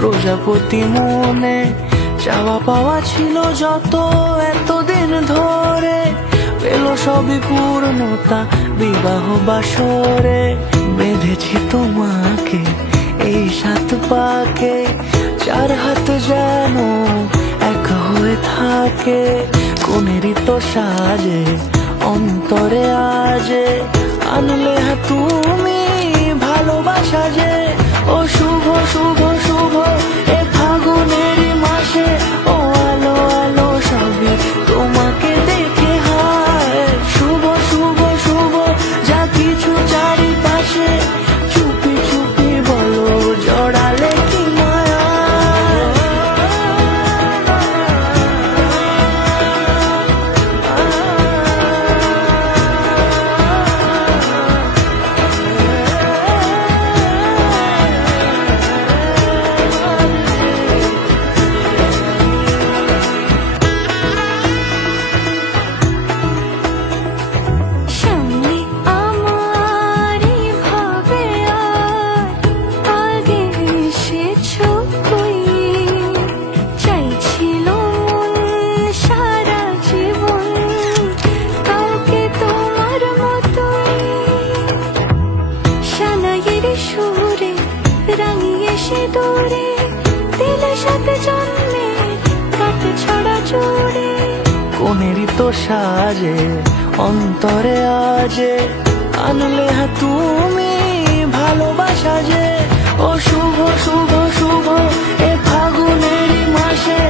প্রজাপতি মনে চাওয়া পাওয়া ছিল যত এতদিন ধরে, পেল সবই পূর্ণতা বিবাহ বাসরে। বেঁধেছি তোমাকে এই 7 পাকে, 4 হাত যেন এক হয়ে থাকে। কোনেরই তো সাজে অন্তরে আজে, আনলে তুমি ভালোবাসা যে। ও শুভ শুভ শুভ এ ফাগুনেরই মাসে, ও আলো আলো সবই তোমাকে দেখে হয়। শুভ শুভ শুভ যা কিছু চারিপাশে, চুপি চুপি বলো জড়ালে কি মায়া। কোনেরই তো সাজে অন্তরে আজে, আনলে তুমি ভালোবাসা যে। ও শুভ শুভ শুভ এ ফাগুনেরই মাসে,